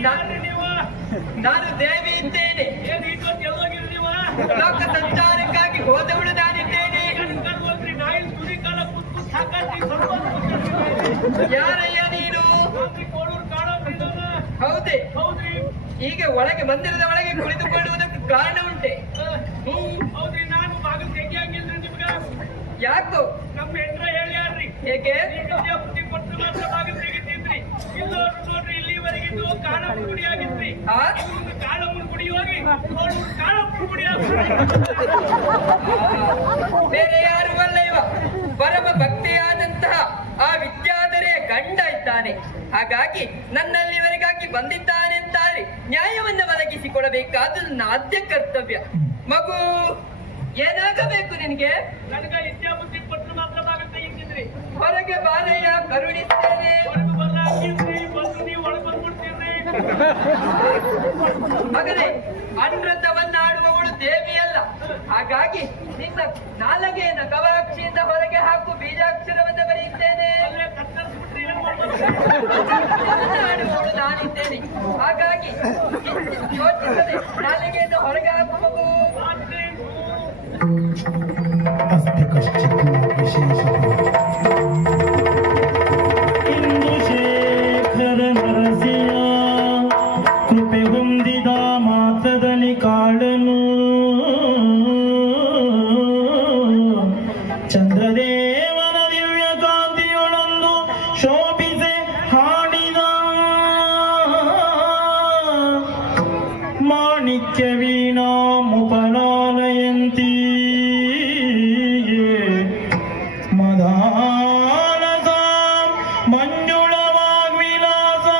ನೀವು ನಾನು ದೇವಿ ಇದ್ದೇನೆ. ಲೋಕ ಸಂಚಾರಕ್ಕಾಗಿ ಹೋದವಳು ನಾನಿದ್ದೇನೆ. ಯಾರಯ್ಯ ನೀನು? ನಾನು. ಹೌದೇ. ಹೌದ್ರಿ ಈಗ ಒಳಗೆ ಮಂದಿರದ ಒಳಗೆ ಕುಳಿತುಕೊಳ್ಳುವುದಕ್ಕೆ ಕಾರಣ ಉಂಟೆ. ಹೌದ್ರಿ ನಾನು ಬಾಗಿಲು ತೆಗಿಯಂಗಿಲ್ರಿ ನಿಮ್ಗ ಯಾಕೋ? ನಮ್ಮ ಹೆಂಡ್ರ ಹೇಳ್ಯಾರ್ರಿ. ಹೇಗೆ ಬುದ್ಧಿ ಕೊಟ್ಟು ಮಾತ್ರ ಬಾಗಿಲು ತೆಗಿತಿದ್ರಿ. ಇಲ್ಲ ನೋಡ್ರಿ ಇಲ್ಲಿವರೆಗಿದ್ದು ಗುಡಿ ಹೋಗಿ ಬೇರೆ ಯಾರು ಅಲ್ಲ ಇವ. ಪರಮ ಭಕ್ತಿಯಾದಂತಹ ಆ ವಿದ್ಯಾಧರೆಯ ಗಂಡ ಇದ್ದಾನೆ. ಹಾಗಾಗಿ ನನ್ನಲ್ಲಿವರೆಗಾಗಿ ಬಂದಿದ್ದಾನೆ ಅಂತಾರೆ ನ್ಯಾಯವನ್ನು ಒದಗಿಸಿಕೊಡಬೇಕಾದ ನನ್ನ ಆದ್ಯ ಕರ್ತವ್ಯ. ಮಗು ಏನಾಗಬೇಕು ನಿನಗೆ? ನನಗ ವಿದ್ಯಾ ಬುದ್ಧಿ ಕೊಟ್ಟು ಮಾತ್ರ ಹೊರಗೆ ಬಾಲಯ್ಯ ಕರುಣಿಸ್ತೇನೆ. ಮಗನೇ ಅನ್ರತವನ್ನಾಡುವವಳು ದೇವಿ ಅಲ್ಲ ಹಾಗಾಗಿ ನಿನ್ನ ನಾಲಗೆಯನ್ನು ಕವರಾಕ್ಷಿಯಿಂದ ಹೊರಗೆ ಹಾಕು, ಬೀಜಾಕ್ಷರವನ್ನು ಬರೆಯುತ್ತೇನೆ. ಆಡುವವಳು ನಾನಿದ್ದೇನೆ. ಹಾಗಾಗಿ ಯೋಚಿಸದೆ ನಾಲಿಗೆಯನ್ನು ಹೊರಗೆ ಹಾಕು ಮಗು ರಾತ್ರಿ नित्यवीणामुपनानयन्ति मदानसां मञ्जुळवाग्विलासा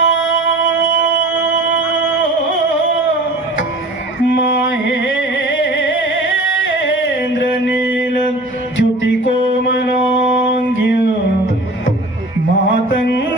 माहेन्द्रनीलद्युतिकोमलाङ्ग्य मातङ्ग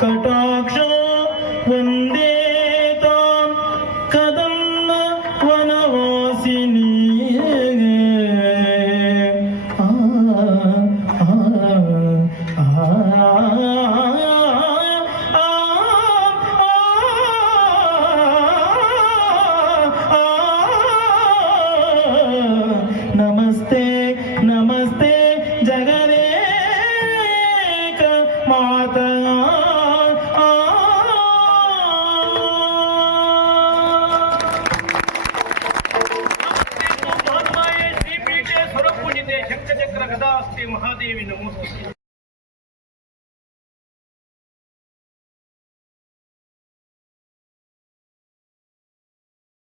ಕಟ しも、ハーディービの元